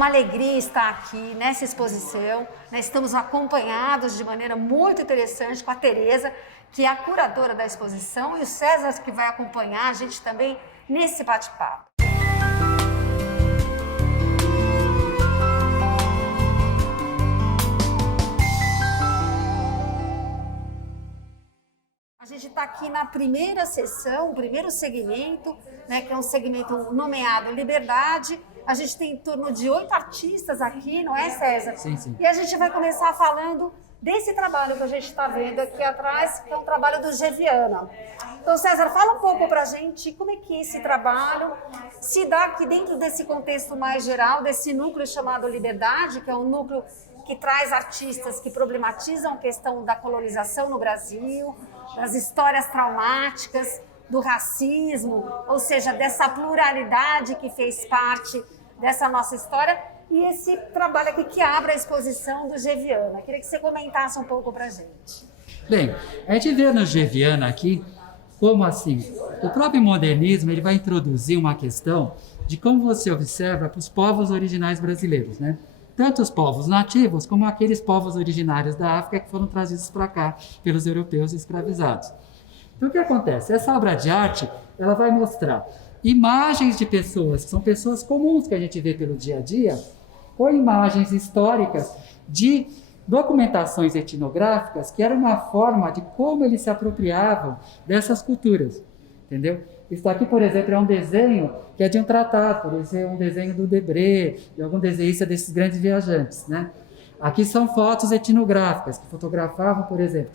uma alegria estar aqui nessa exposição. Estamos acompanhados de maneira muito interessante com a Tereza, que é a curadora da exposição, e o César, que vai acompanhar a gente também nesse bate-papo. A gente está aqui na primeira sessão, o primeiro segmento, que é um segmento nomeado Liberdade. A gente tem em torno de 8 artistas aqui, não é, César? Sim, sim. E a gente vai começar falando desse trabalho que a gente está vendo aqui atrás, que é um trabalho do G. Viana. Então, César, fala um pouco para a gente como é que esse trabalho se dá aqui dentro desse contexto mais geral, desse núcleo chamado Liberdade, que é um núcleo que traz artistas que problematizam a questão da colonização no Brasil, das histórias traumáticas, do racismo, ou seja, dessa pluralidade que fez parte dessa nossa história, e esse trabalho aqui que abre a exposição do G. Viana. Queria que você comentasse um pouco para a gente. Bem, a gente vê no G. Viana aqui como assim, o próprio modernismo ele vai introduzir uma questão de como você observa para os povos originais brasileiros, né? Tanto os povos nativos como aqueles povos originários da África que foram trazidos para cá pelos europeus escravizados. Então o que acontece? Essa obra de arte ela vai mostrar imagens de pessoas, que são pessoas comuns que a gente vê pelo dia a dia, ou imagens históricas de documentações etnográficas que era uma forma de como eles se apropriavam dessas culturas, entendeu? Isso aqui, por exemplo, é um desenho que é de um tratado, por exemplo, um desenho do Debré, de algum desenhista desses grandes viajantes, né? Aqui são fotos etnográficas que fotografavam, por exemplo,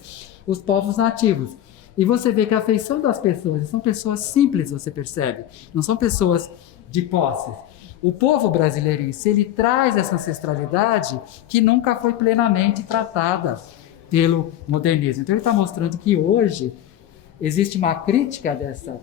os povos nativos. E você vê que a feição das pessoas são pessoas simples, você percebe, não são pessoas de posses. O povo brasileiro em si, ele traz essa ancestralidade que nunca foi plenamente tratada pelo modernismo. Então ele está mostrando que hoje existe uma crítica dessa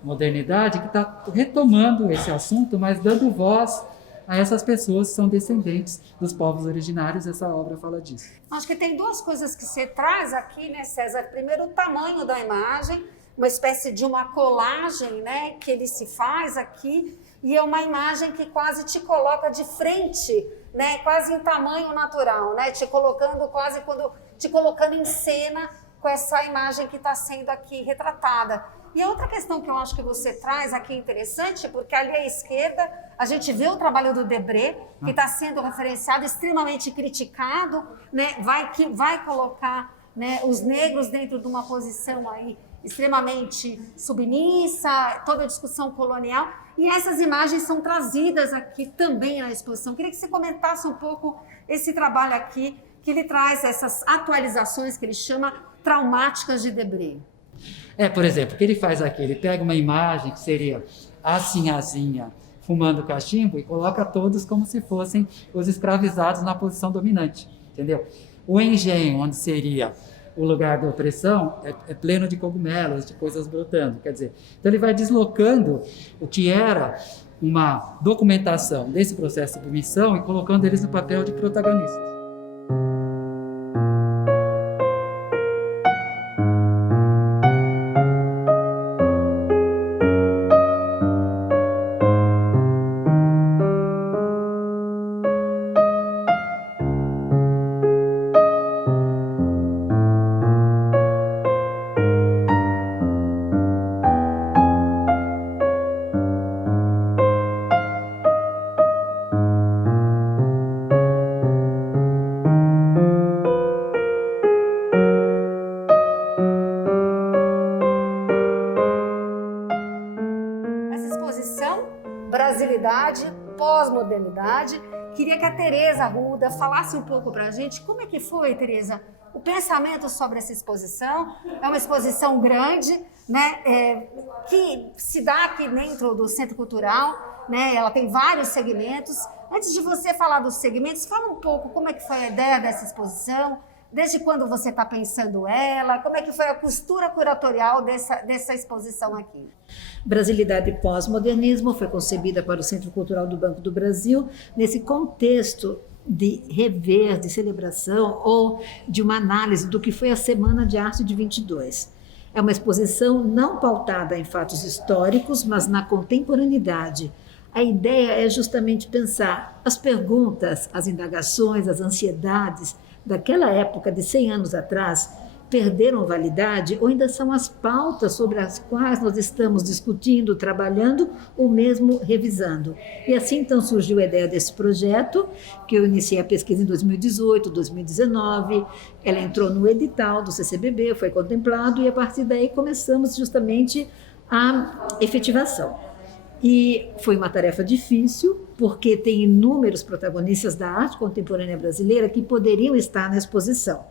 modernidade que está retomando esse assunto, mas dando voz a essas pessoas que são descendentes dos povos originários. Essa obra fala disso. Acho que tem duas coisas que você traz aqui, né, César? Primeiro, o tamanho da imagem, uma espécie de uma colagem, né, que ele se faz aqui, e é uma imagem que quase te coloca de frente, né, quase em tamanho natural, né, te colocando em cena com essa imagem que está sendo aqui retratada. E a outra questão que eu acho que você traz aqui interessante, porque ali à esquerda a gente vê o trabalho do Debré, que está sendo referenciado, extremamente criticado, né, que vai colocar, né, os negros dentro de uma posição aí extremamente submissa, toda a discussão colonial, e essas imagens são trazidas aqui também na exposição. Queria que você comentasse um pouco esse trabalho aqui, que ele traz essas atualizações que ele chama traumáticas de Debré. Por exemplo, o que ele faz aqui? Ele pega uma imagem que seria a sinhazinha fumando cachimbo e coloca todos como se fossem os escravizados na posição dominante, entendeu? O engenho, onde seria o lugar da opressão, é pleno de cogumelos, de coisas brotando, quer dizer, então ele vai deslocando o que era uma documentação desse processo de submissão e colocando eles no papel de protagonistas. Brasilidade, pós-modernidade. Queria que a Tereza Arruda falasse um pouco para a gente como é que foi, Tereza, o pensamento sobre essa exposição. É uma exposição grande, né, que se dá aqui dentro do Centro Cultural, né, ela tem vários segmentos. Antes de você falar dos segmentos, fala um pouco como é que foi a ideia dessa exposição, desde quando você está pensando ela, como é que foi a costura curatorial dessa exposição aqui? Brasilidade e Pós-Modernismo foi concebida para o Centro Cultural do Banco do Brasil nesse contexto de rever, de celebração ou de uma análise do que foi a Semana de Arte de 22. É uma exposição não pautada em fatos históricos, mas na contemporaneidade. a ideia é justamente pensar as perguntas, as indagações, as ansiedades daquela época de 100 anos atrás perderam validade ou ainda são as pautas sobre as quais nós estamos discutindo, trabalhando ou mesmo revisando. E assim então surgiu a ideia desse projeto, que eu iniciei a pesquisa em 2018, 2019, ela entrou no edital do CCBB, foi contemplado e a partir daí começamos justamente a efetivação. E foi uma tarefa difícil, porque tem inúmeros protagonistas da arte contemporânea brasileira que poderiam estar na exposição.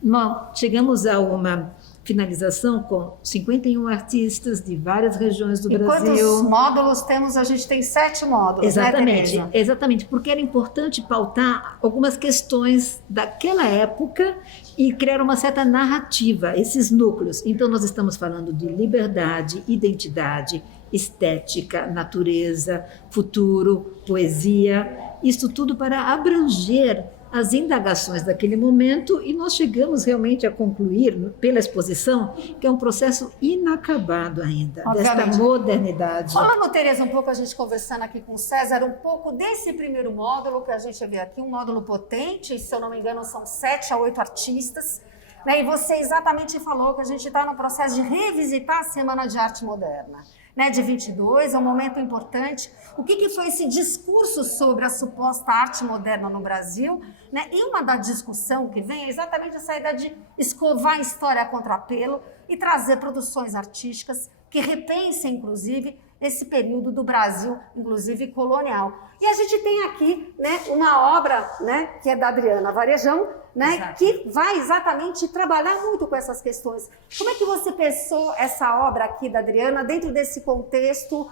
Bom, chegamos a uma finalização com 51 artistas de várias regiões do Brasil. Quantos módulos temos? A gente tem 7 módulos, exatamente, né, Tereza? exatamente, porque era importante pautar algumas questões daquela época e criar uma certa narrativa, esses núcleos. Então, nós estamos falando de liberdade, identidade, estética, natureza, futuro, poesia, isso tudo para abranger as indagações daquele momento e nós chegamos realmente a concluir pela exposição que é um processo inacabado ainda, obviamente, desta modernidade. Falando, Tereza, um pouco a gente conversando aqui com o César, um pouco desse primeiro módulo que a gente vê aqui, um módulo potente, se eu não me engano são 7 a 8 artistas, né? E você exatamente falou que a gente está no processo de revisitar a Semana de Arte Moderna, né, de 22, é um momento importante. O que foi esse discurso sobre a suposta arte moderna no Brasil? Né? E uma da discussão que vem é exatamente essa ideia de escovar a história a contrapelo e trazer produções artísticas que repensem, inclusive, esse período do Brasil, inclusive colonial. E a gente tem aqui, né, uma obra, né, que é da Adriana Varejão, né, que vai exatamente trabalhar muito com essas questões. Como é que você pensou essa obra aqui da Adriana dentro desse contexto,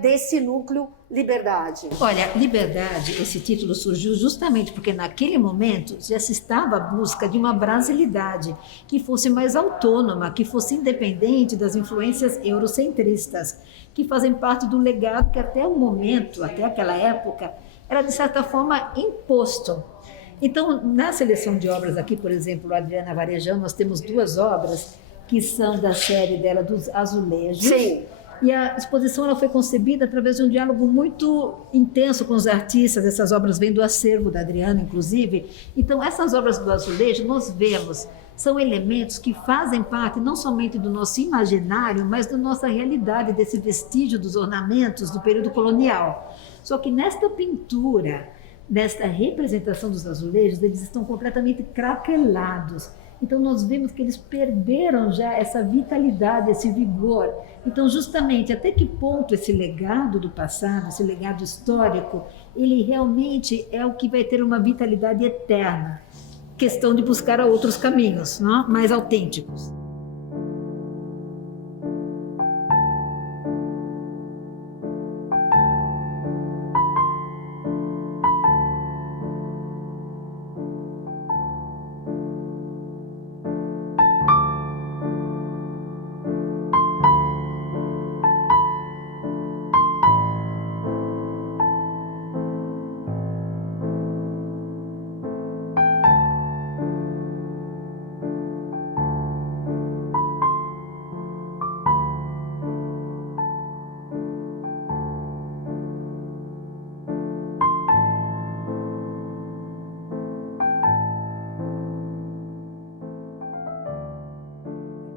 desse núcleo Liberdade? Olha, Liberdade, esse título surgiu justamente porque naquele momento já se estava à busca de uma brasilidade que fosse mais autônoma, que fosse independente das influências eurocentristas, que fazem parte do legado que até o momento, até aquela época, era de certa forma imposto. Então, na seleção de obras aqui, por exemplo, a Adriana Varejão, nós temos 2 obras que são da série dela dos Azulejos. Sim. E a exposição ela foi concebida através de um diálogo muito intenso com os artistas. Essas obras vêm do acervo da Adriana, inclusive. Então, essas obras do azulejo, nós vemos, são elementos que fazem parte não somente do nosso imaginário, mas da nossa realidade, desse vestígio dos ornamentos do período colonial. Só que nesta pintura, nesta representação dos azulejos, eles estão completamente craquelados. Então, nós vemos que eles perderam já essa vitalidade, esse vigor. Então, justamente, até que ponto esse legado do passado, esse legado histórico, ele realmente é o que vai ter uma vitalidade eterna. Questão de buscar outros caminhos, não? Mais autênticos.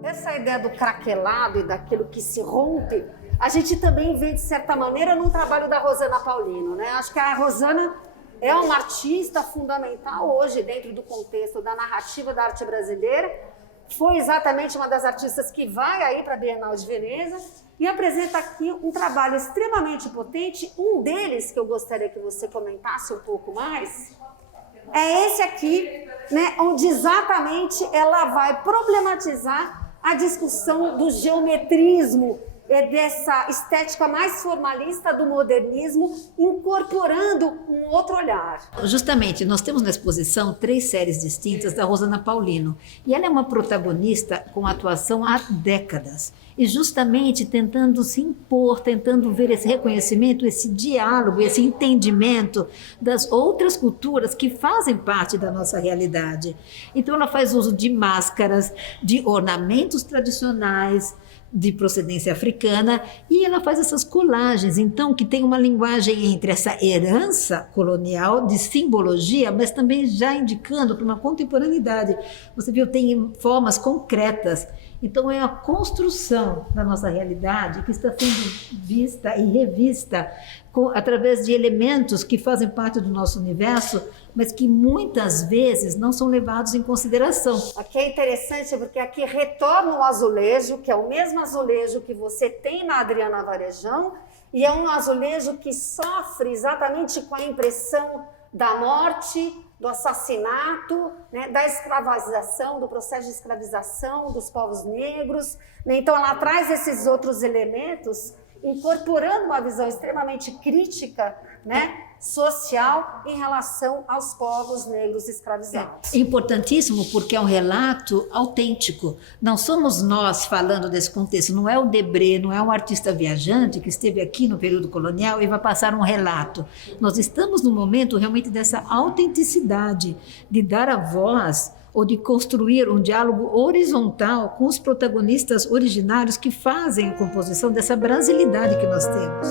Essa ideia do craquelado e daquilo que se rompe, a gente também vê, de certa maneira, num trabalho da Rosana Paulino, né? Acho que a Rosana é uma artista fundamental hoje dentro do contexto da narrativa da arte brasileira. Foi exatamente uma das artistas que vai aí para a Bienal de Veneza e apresenta aqui um trabalho extremamente potente. Um deles, que eu gostaria que você comentasse um pouco mais, é esse aqui, né? Onde exatamente ela vai problematizar a discussão do geometrismo, dessa estética mais formalista do modernismo, incorporando um outro olhar. Justamente, nós temos na exposição 3 séries distintas da Rosana Paulino, e ela é uma protagonista com atuação há décadas, e justamente tentando se impor, tentando ver esse reconhecimento, esse diálogo, esse entendimento das outras culturas que fazem parte da nossa realidade. Então ela faz uso de máscaras, de ornamentos tradicionais, de procedência africana, e ela faz essas colagens, então, que tem uma linguagem entre essa herança colonial de simbologia, mas também já indicando para uma contemporaneidade. Você viu, tem formas concretas. Então, é a construção da nossa realidade que está sendo vista e revista através de elementos que fazem parte do nosso universo, mas que muitas vezes não são levados em consideração. Aqui é interessante porque aqui retorna o azulejo, que é o mesmo azulejo que você tem na Adriana Varejão, e é um azulejo que sofre exatamente com a impressão da morte, do assassinato, né, da escravização, do processo de escravização dos povos negros. Então, ela traz esses outros elementos, incorporando uma visão extremamente crítica, né, social em relação aos povos negros escravizados. É importantíssimo porque é um relato autêntico. Não somos nós falando desse contexto, não é o Debré, não é um artista viajante que esteve aqui no período colonial e vai passar um relato. Nós estamos no momento realmente dessa autenticidade, de dar a voz ou de construir um diálogo horizontal com os protagonistas originários que fazem a composição dessa brasilidade que nós temos.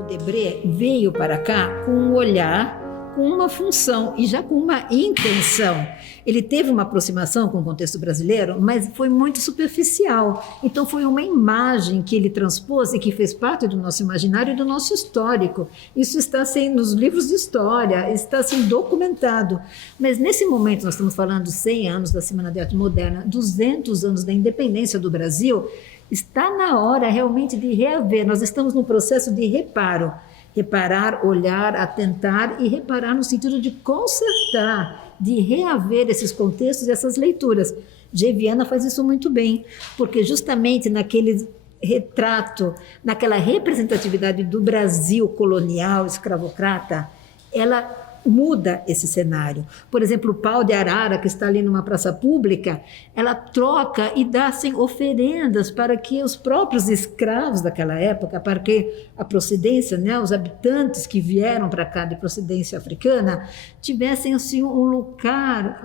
O Debré veio para cá com um olhar, com uma função e já com uma intenção. Ele teve uma aproximação com o contexto brasileiro, mas foi muito superficial. Então foi uma imagem que ele transpôs e que fez parte do nosso imaginário e do nosso histórico. Isso está assim nos livros de história, está assim documentado. Mas nesse momento nós estamos falando 100 anos da Semana de Arte Moderna, 200 anos da independência do Brasil. Está na hora realmente de reaver. Nós estamos num processo de reparo. Reparar, olhar, atentar e reparar no sentido de consertar, de reaver esses contextos e essas leituras. G. Viana faz isso muito bem, porque justamente naquele retrato, naquela representatividade do Brasil colonial, escravocrata, ela muda esse cenário. Por exemplo, o pau de arara, que está ali numa praça pública, ela troca e dá assim, oferendas para que os próprios escravos daquela época, para que a procedência, né, os habitantes que vieram para cá de procedência africana, tivessem assim, um lugar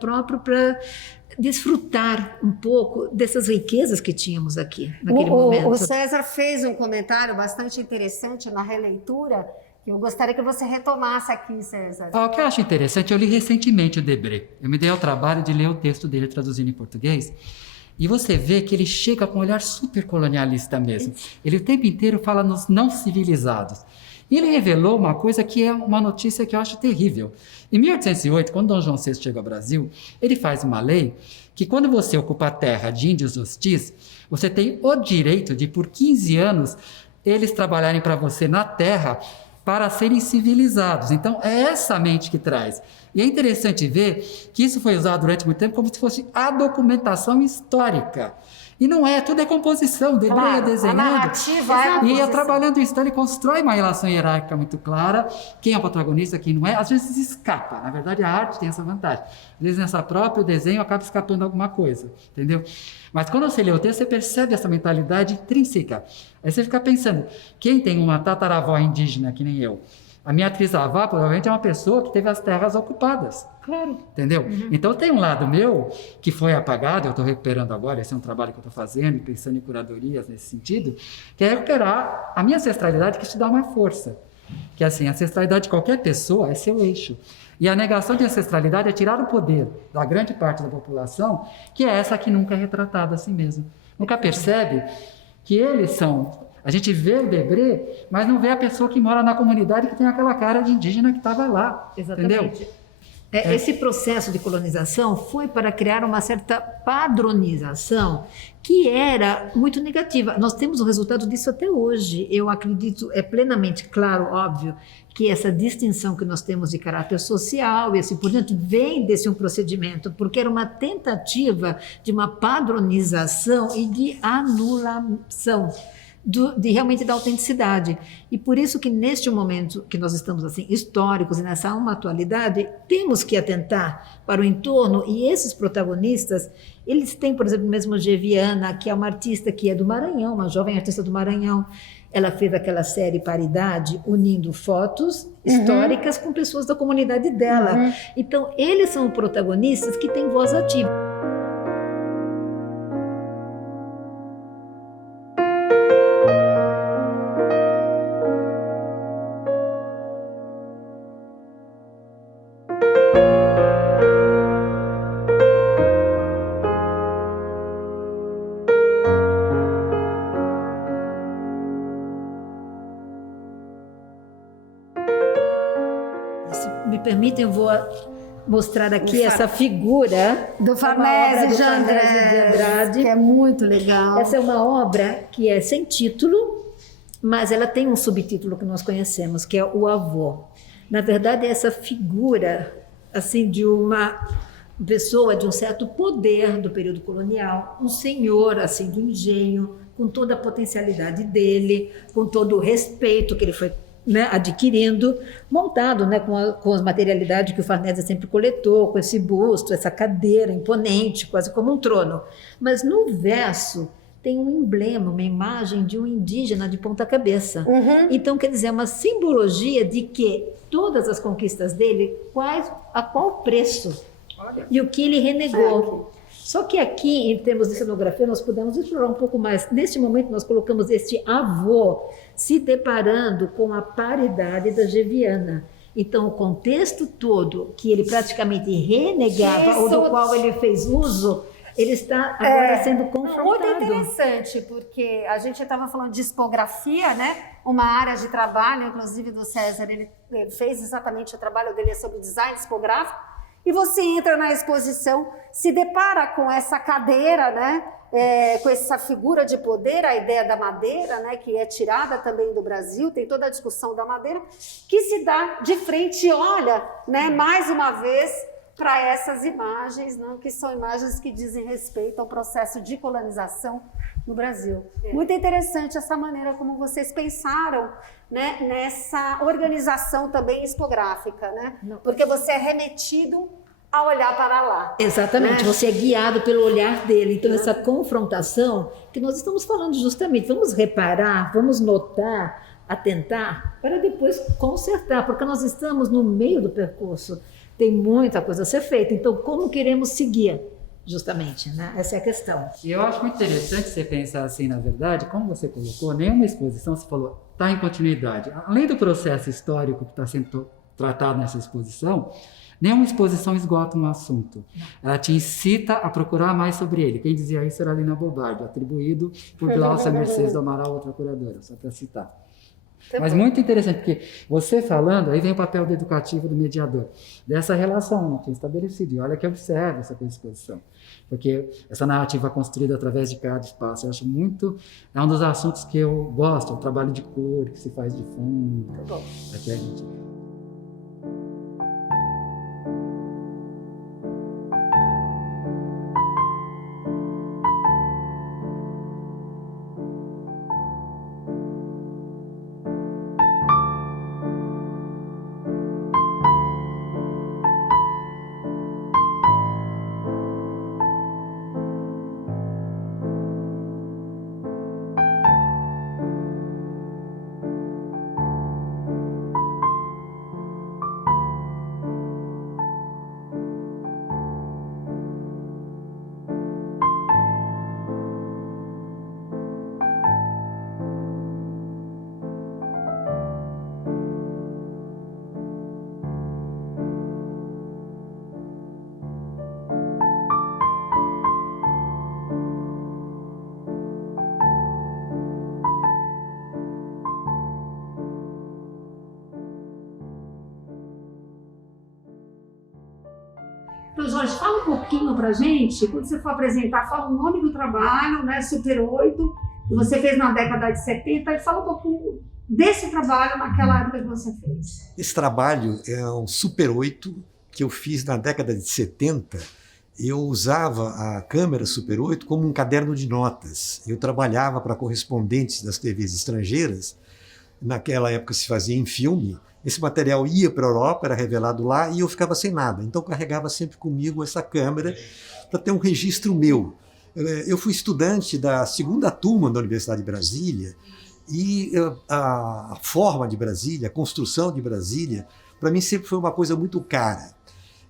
próprio para desfrutar um pouco dessas riquezas que tínhamos aqui naquele momento. O César fez um comentário bastante interessante na releitura. Eu gostaria que você retomasse aqui, César. O que eu acho interessante, eu li recentemente o Debré. Eu me dei ao trabalho de ler o texto dele traduzido em português. E você vê que ele chega com um olhar super colonialista mesmo. Ele o tempo inteiro fala nos não civilizados. E ele revelou uma coisa que é uma notícia que eu acho terrível. Em 1808, quando Dom João VI chega ao Brasil, ele faz uma lei que quando você ocupa a terra de índios hostis, você tem o direito de, por 15 anos, eles trabalharem para você na terra para serem civilizados. Então, é essa a mente que traz. E é interessante ver que isso foi usado durante muito tempo como se fosse a documentação histórica. E não é, tudo é composição, o Debré ia desenhando. A narrativa é e ia trabalhando isso, então ele constrói uma relação hierárquica muito clara, quem é o protagonista, quem não é, às vezes escapa, na verdade a arte tem essa vantagem, às vezes nessa própria desenho acaba escapando alguma coisa, entendeu? Mas quando você lê o texto, você percebe essa mentalidade intrínseca, aí você fica pensando, quem tem uma tataravó indígena, que nem eu, a minha trisavó provavelmente é uma pessoa que teve as terras ocupadas. Claro. Entendeu? Uhum. Então tem um lado meu que foi apagado, eu estou recuperando agora, esse é um trabalho que eu estou fazendo e pensando em curadorias nesse sentido, que é recuperar a minha ancestralidade, que te dá uma força. Que assim, a ancestralidade de qualquer pessoa é seu eixo. E a negação de ancestralidade é tirar o poder da grande parte da população, que é essa que nunca é retratada assim mesmo. Nunca percebe que eles são... A gente vê o Debré, mas não vê a pessoa que mora na comunidade que tem aquela cara de indígena que estava lá. Exatamente. Entendeu? Esse processo de colonização foi para criar uma certa padronização que era muito negativa. Nós temos o resultado disso até hoje. Eu acredito, é plenamente claro, óbvio, que essa distinção que nós temos de caráter social e assim por diante vem desse um procedimento, porque era uma tentativa de uma padronização e de anulação. realmente da autenticidade. E por isso que neste momento que nós estamos assim históricos e nessa uma atualidade, temos que atentar para o entorno, e esses protagonistas, eles têm, por exemplo, mesmo a Geviana, que é uma artista que é do Maranhão, uma jovem artista do Maranhão. Ela fez aquela série Paridade, unindo fotos históricas com pessoas da comunidade dela. Então, eles são protagonistas que têm voz ativa. Me permitem, eu vou mostrar aqui essa figura do Farnese de Andrade, que é muito legal. Essa é uma obra que é sem título, mas ela tem um subtítulo que nós conhecemos, que é O Avô. Na verdade, é essa figura assim, de uma pessoa de um certo poder do período colonial, um senhor assim, do engenho, com toda a potencialidade dele, com todo o respeito que ele foi adquirindo, montado com as materialidades que o Farnese sempre coletou, com esse busto, essa cadeira imponente, quase como um trono. Mas no verso tem um emblema, uma imagem de um indígena de ponta cabeça. Então, quer dizer, é uma simbologia de que todas as conquistas dele, a qual preço? Olha. E o que ele renegou. Só que aqui, em termos de cenografia, nós podemos explorar um pouco mais. Neste momento, nós colocamos este avô se deparando com a paridade da Geviana. Então, o contexto todo que ele praticamente renegava, ou do qual ele fez uso, ele está agora sendo confrontado. Muito interessante, porque a gente estava falando de expografia, né? Uma área de trabalho, inclusive do César, ele fez exatamente o trabalho dele sobre design expográfico. E você entra na exposição, se depara com essa cadeira, né? Com essa figura de poder, a ideia da madeira, né? Que é tirada também do Brasil, tem toda a discussão da madeira, que se dá de frente e olha, né? Mais uma vez, para essas imagens, não, que são imagens que dizem respeito ao processo de colonização no Brasil. Muito interessante essa maneira como vocês pensaram, né, nessa organização também expográfica, né? Porque você é remetido a olhar para lá. Exatamente, né? Você é guiado pelo olhar dele. Então, essa confrontação que nós estamos falando justamente, vamos reparar, vamos notar, atentar, para depois consertar, porque nós estamos no meio do percurso. Tem muita coisa a ser feita, então como queremos seguir, justamente, né? Essa é a questão. E eu acho muito interessante você pensar assim, na verdade, como você colocou, nenhuma exposição, você falou, está em continuidade. Além do processo histórico que está sendo tratado nessa exposição, nenhuma exposição esgota um assunto. Ela te incita a procurar mais sobre ele. Quem dizia isso era a Lina Bobardi, atribuído por Glaucia Mercedes do Amaral, outra curadora, só para citar. Mas muito interessante, porque você falando, aí vem o papel do educativo, do mediador, dessa relação que tinha estabelecido. E olha que observa essa exposição, porque essa narrativa construída através de cada espaço, eu acho é um dos assuntos que eu gosto, o trabalho de cor que se faz de fundo. Aqui a gente... Então, Jorge, fala um pouquinho pra gente, quando você for apresentar, fala o nome do trabalho, né, Super 8, que você fez na década de 70, e fala um pouquinho desse trabalho naquela época que você fez. Esse trabalho é um Super 8 que eu fiz na década de 70, eu usava a câmera Super 8 como um caderno de notas. Eu trabalhava para correspondentes das TVs estrangeiras. Naquela época se fazia em filme. Esse material ia para a Europa, era revelado lá, e eu ficava sem nada. Então eu carregava sempre comigo essa câmera para ter um registro meu. Eu fui estudante da segunda turma da Universidade de Brasília, e a forma de Brasília, a construção de Brasília, para mim sempre foi uma coisa muito cara.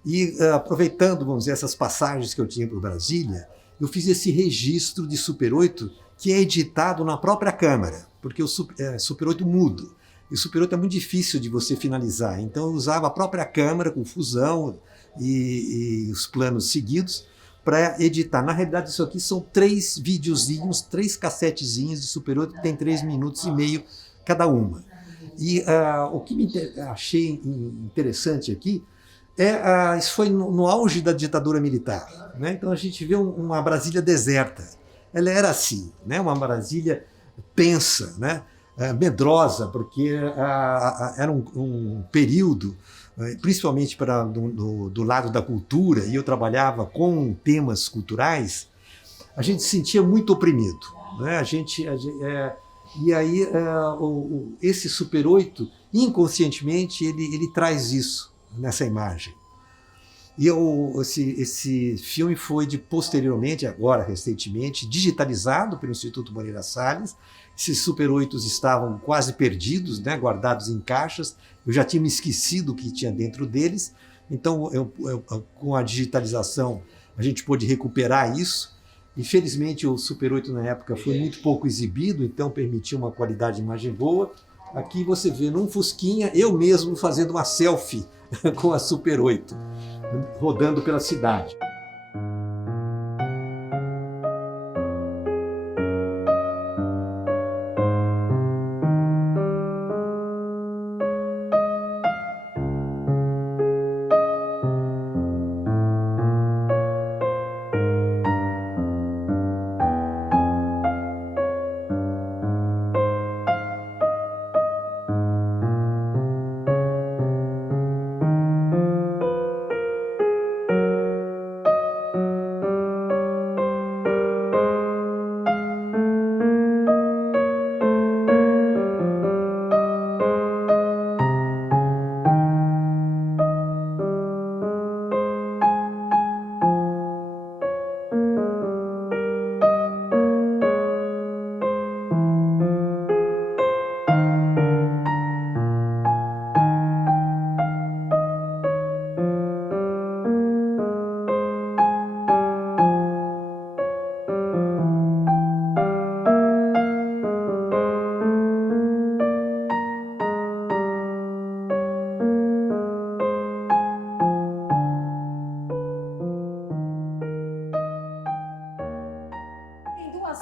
E aproveitando, vamos dizer, essas passagens que eu tinha para Brasília, eu fiz esse registro de Super 8 que é editado na própria câmera, porque o Super 8 mudo. E o Super 8 é muito difícil de você finalizar. Então eu usava a própria câmera com fusão e os planos seguidos para editar. Na realidade, isso aqui são 3 videozinhos, 3 cassetezinhos de Super 8 que tem 3 minutos e meio cada uma. E o que achei interessante aqui isso foi no auge da ditadura militar, né? Então a gente vê uma Brasília deserta. Ela era assim, né? Uma Brasília tensa, né? Medrosa, porque era um período, principalmente do lado da cultura, e eu trabalhava com temas culturais, a gente se sentia muito oprimido, né? E aí esse Super 8, inconscientemente, ele traz isso nessa imagem. E esse filme foi posteriormente, agora recentemente, digitalizado pelo Instituto Moreira Salles. Esses Super 8s estavam quase perdidos, né, guardados em caixas. Eu já tinha me esquecido o que tinha dentro deles. Então, com a digitalização, a gente pôde recuperar isso. Infelizmente, o Super 8 na época foi muito pouco exibido, então permitiu uma qualidade de imagem boa. Aqui você vê num Fusquinha, eu mesmo fazendo uma selfie com a Super 8, rodando pela cidade.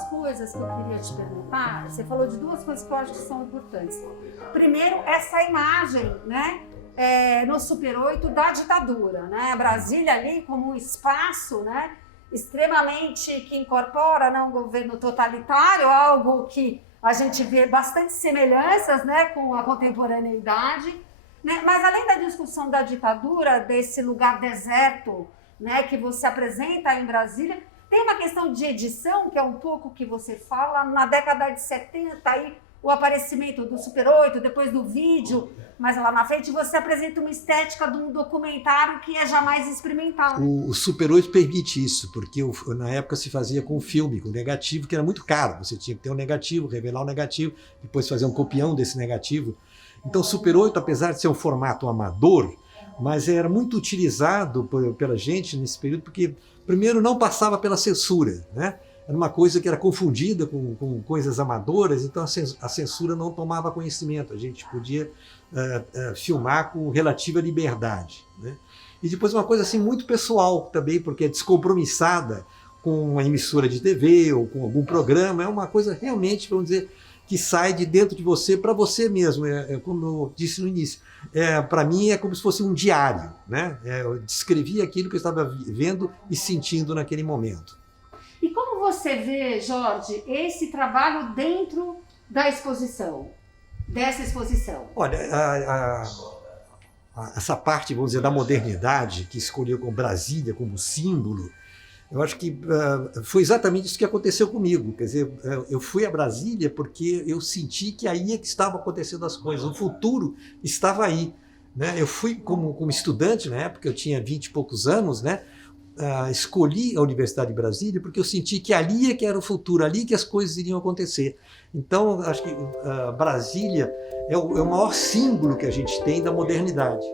Coisas que eu queria te perguntar. Você falou de 2 coisas que eu acho que são importantes. Primeiro, essa imagem, né, no Super 8 da ditadura, né? Brasília ali como um espaço, né, extremamente que incorpora, né, um governo totalitário, algo que a gente vê bastante semelhanças, né, com a contemporaneidade, né? Mas além da discussão da ditadura, desse lugar deserto, né, que você apresenta em Brasília, tem uma questão de edição, que é um pouco que você fala, na década de 70, aí o aparecimento do Super 8, depois do vídeo, mas lá na frente você apresenta uma estética de um documentário que é jamais experimental. O Super 8 permite isso, porque na época se fazia com filme, com negativo, que era muito caro. Você tinha que ter um negativo, revelar o negativo, depois fazer um copião desse negativo. Então o Super 8, apesar de ser um formato amador, mas era muito utilizado pela gente nesse período, porque primeiro não passava pela censura, né? Era uma coisa que era confundida com coisas amadoras, então a censura não tomava conhecimento, a gente podia filmar com relativa liberdade, né? E depois uma coisa assim muito pessoal também, porque é descompromissada com uma emissora de TV ou com algum programa, é uma coisa realmente, vamos dizer, que sai de dentro de você para você mesmo, como eu disse no início. Para mim é como se fosse um diário, né? Eu descrevia aquilo que eu estava vendo e sentindo naquele momento. E como você vê, Jorge, esse trabalho dentro da exposição, dessa exposição? Olha, essa parte, vamos dizer, da modernidade, que escolheu com Brasília como símbolo, eu acho que foi exatamente isso que aconteceu comigo. Quer dizer, eu fui a Brasília porque eu senti que aí é que estavam acontecendo as coisas, o futuro estava aí, né? Eu fui como estudante na época, eu tinha 20 e poucos anos, né? Escolhi a Universidade de Brasília porque eu senti que ali é que era o futuro, ali que as coisas iriam acontecer. Então, acho que Brasília é o maior símbolo que a gente tem da modernidade.